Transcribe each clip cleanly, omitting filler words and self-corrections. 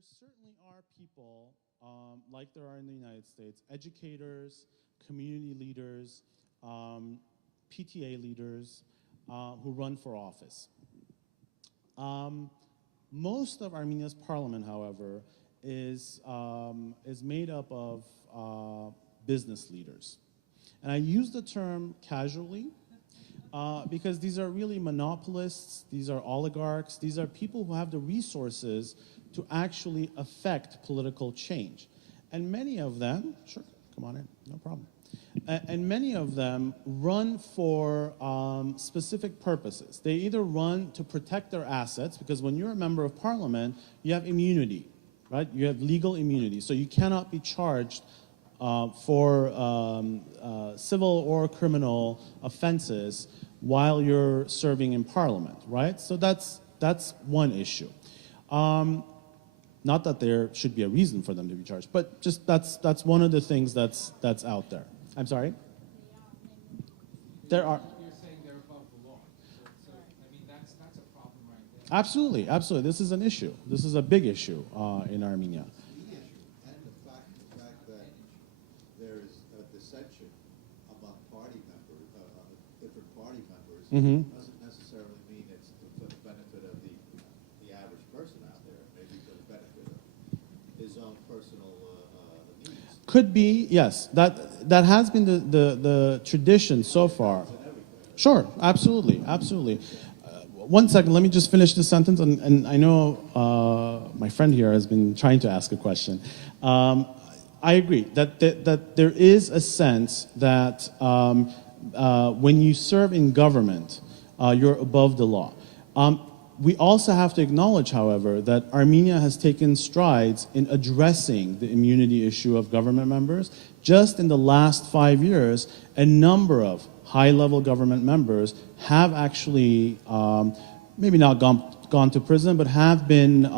there certainly are people, like there are in the United States, educators, community leaders, PTA leaders who run for office. Most of Armenia's parliament, however, is made up of business leaders. And I use the term casually because these are really monopolists, these are oligarchs, these are people who have the resources to actually affect political change. And many of them, sure, come on in, no problem. And many of them run for specific purposes. They either run to protect their assets, because when you're a member of parliament, you have immunity, right? You have legal immunity, so you cannot be charged for civil or criminal offenses while you're serving in parliament, right? So that's one issue. Not that there should be a reason for them to be charged, but just that's one of the things that's out there. I'm sorry? There are. You're saying they're above the law. So I mean, that's a problem right there. Absolutely, absolutely. This is an issue. This is a big issue in Armenia. And the fact that there's a dissension among party members, different party members, doesn't necessarily mean it's for the benefit of the average person out there. Maybe for the benefit of his own personal needs. Could be, yes. That has been the tradition so far. Sure, absolutely, absolutely. 1 second, let me just finish this sentence, and I know my friend here has been trying to ask a question. I agree that there is a sense that when you serve in government, you're above the law. We also have to acknowledge, however, that Armenia has taken strides in addressing the immunity issue of government members. Just in the last 5 years, a number of high-level government members have actually, maybe not gone to prison, but have been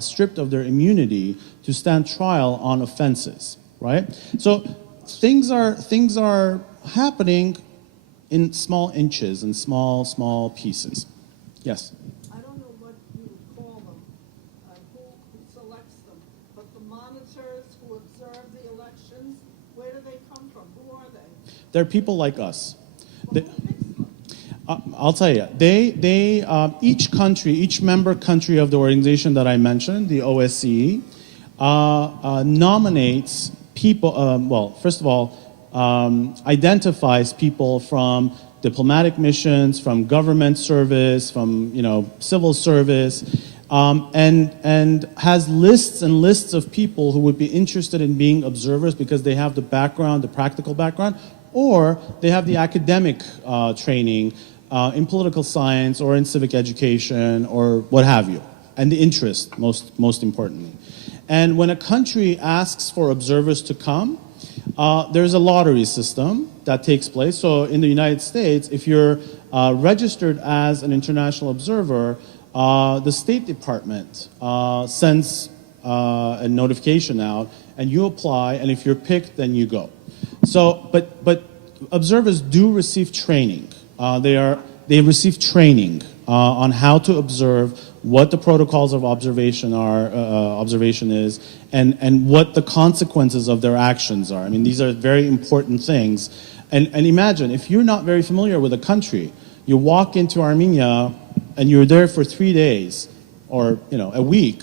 stripped of their immunity to stand trial on offenses, right? So things are happening in small inches and small pieces. Yes? I don't know what you would call them, who selects them, but the monitors who observe the elections, where do they come from? Who are they? They're people like us. Well, who picks them? I'll tell you, each country, each member country of the organization that I mentioned, the OSCE, nominates people, well, first of all, identifies people from diplomatic missions, from government service, from civil service, and has lists and lists of people who would be interested in being observers because they have the background, the practical background, or they have the academic training in political science or in civic education or what have you, and the interest, most importantly. And when a country asks for observers to come, there's a lottery system that takes place. So in the United States, if you're registered as an international observer, the State Department sends a notification out, and you apply, and if you're picked, then you go. So, but observers do receive training. They receive training on how to observe, what the protocols of observation is, and what the consequences of their actions are. I mean, these are very important things. And imagine, if you're not very familiar with a country, you walk into Armenia and you're there for 3 days or a week,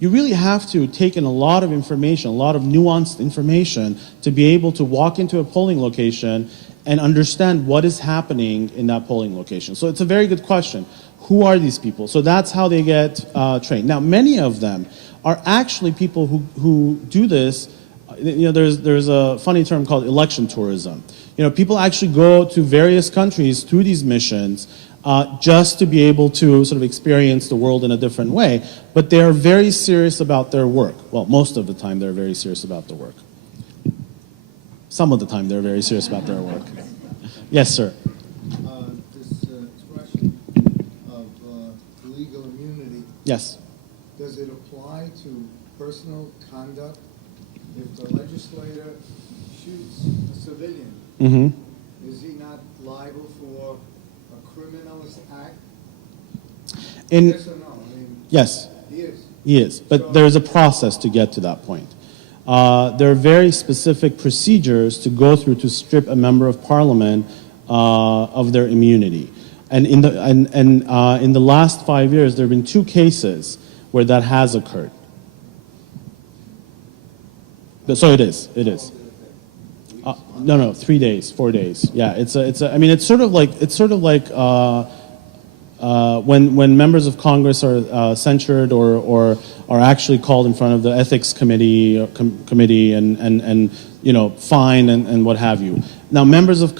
you really have to take in a lot of information, a lot of nuanced information to be able to walk into a polling location and understand what is happening in that polling location. So it's a very good question. Who are these people? So that's how they get trained. Now, many of them are actually people who do this. There's a funny term called election tourism. People actually go to various countries through these missions just to be able to sort of experience the world in a different way. But they are very serious about their work. Well, most of the time they're very serious about their work. Some of the time they're very serious about their work. Yes, sir. This expression of legal immunity, Yes. does it apply to personal conduct? If the legislator shoots a civilian, is he not liable for a criminal act? Yes or no? I mean, Yes. he is. He is, but there's a process to get to that point. There are very specific procedures to go through to strip a member of parliament of their immunity. And in the last 5 years, there have been 2 cases where that has occurred. So it is. No, 3 days, 4 days. Yeah, I mean, it's sort of like when members of Congress are censured or are actually called in front of the ethics committee and you know, fined and what have you. Now, members of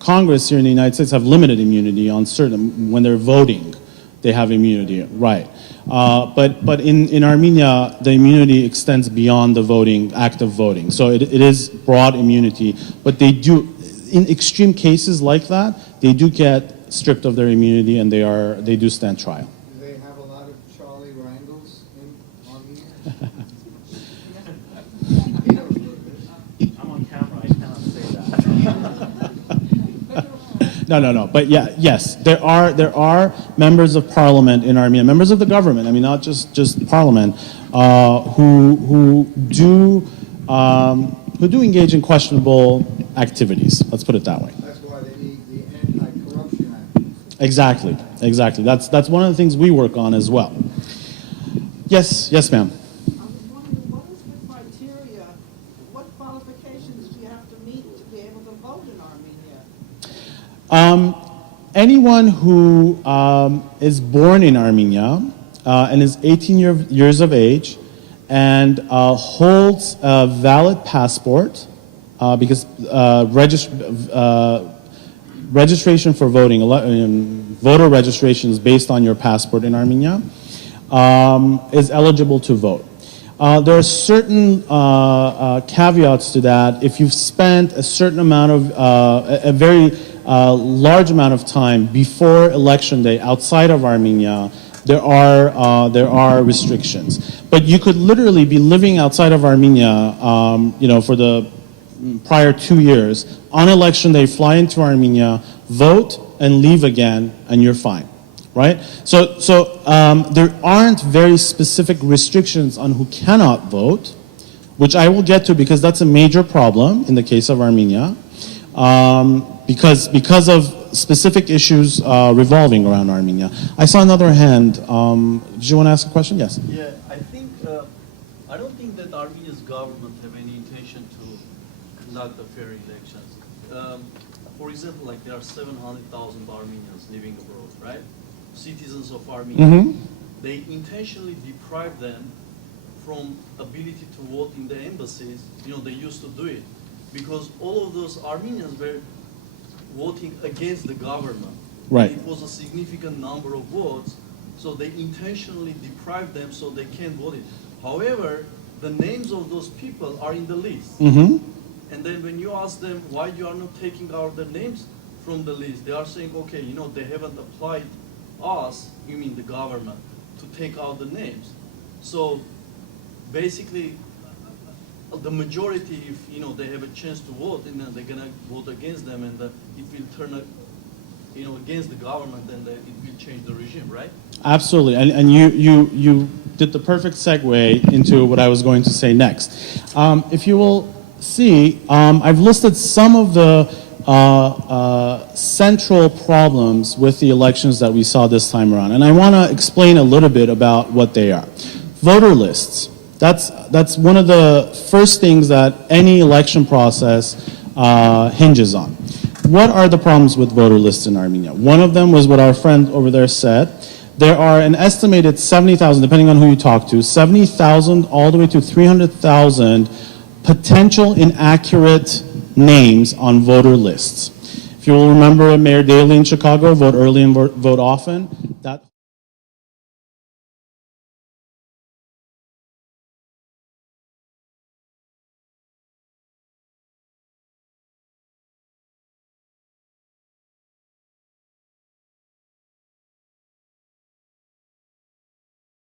Congress here in the United States have limited immunity on certain when they're voting. They have immunity, right? But in Armenia, the immunity extends beyond the voting, act of voting. So it is broad immunity. But they do, in extreme cases like that, they do get stripped of their immunity and they do stand trial. Do they have a lot of Charlie Rangels in Armenia? I'm on camera, I cannot say that. No. But yeah, yes, there are members of parliament in Armenia, members of the government. I mean, not just parliament, who do engage in questionable activities. Let's put it that way. That's why they need the Anti-Corruption Act. Exactly. That's one of the things we work on as well. Yes, ma'am. I was wondering, what is the criteria, what qualifications do you have to meet to be able to vote in Armenia? Anyone who is born in Armenia and is 18 years of age and holds a valid passport, because registration for voting, voter registration is based on your passport in Armenia, is eligible to vote. There are certain caveats to that. If you've spent a certain amount of, a very large amount of time before election day outside of Armenia, there are restrictions. But you could literally be living outside of Armenia, you know, for the prior 2 years. On election day, fly into Armenia, vote, and leave again, and you're fine, right? So there aren't very specific restrictions on who cannot vote, which I will get to because that's a major problem in the case of Armenia, because of specific issues revolving around Armenia. I saw another hand. Did you want to ask a question? Yes. Yeah, I don't think that Armenia's government have any intention to conduct a fair elections. For example, like there are 700,000 Armenians living abroad, right? Citizens of Armenia. Mm-hmm. They intentionally deprive them from ability to vote in the embassies. You know, they used to do it because all of those Armenians were voting against the government. Right. It was a significant number of votes, so they intentionally deprived them so they can't vote it. However, the names of those people are in the list. Mm-hmm. And then when you ask them why you are not taking out the names from the list, they are saying, okay, you know, they haven't applied us, you mean the government, to take out the names. So basically, the majority, if you know they have a chance to vote, and then they're gonna vote against them, and it will turn, you know, against the government, and it will change the regime, right? Absolutely, and you did the perfect segue into what I was going to say next. If you will see, I've listed some of the central problems with the elections that we saw this time around, and I want to explain a little bit about what they are. Voter lists. That's one of the first things that any election process hinges on. What are the problems with voter lists in Armenia? One of them was what our friend over there said. There are an estimated 70,000, depending on who you talk to, 70,000 all the way to 300,000 potential inaccurate names on voter lists. If you will remember Mayor Daley in Chicago, vote early and vote often, that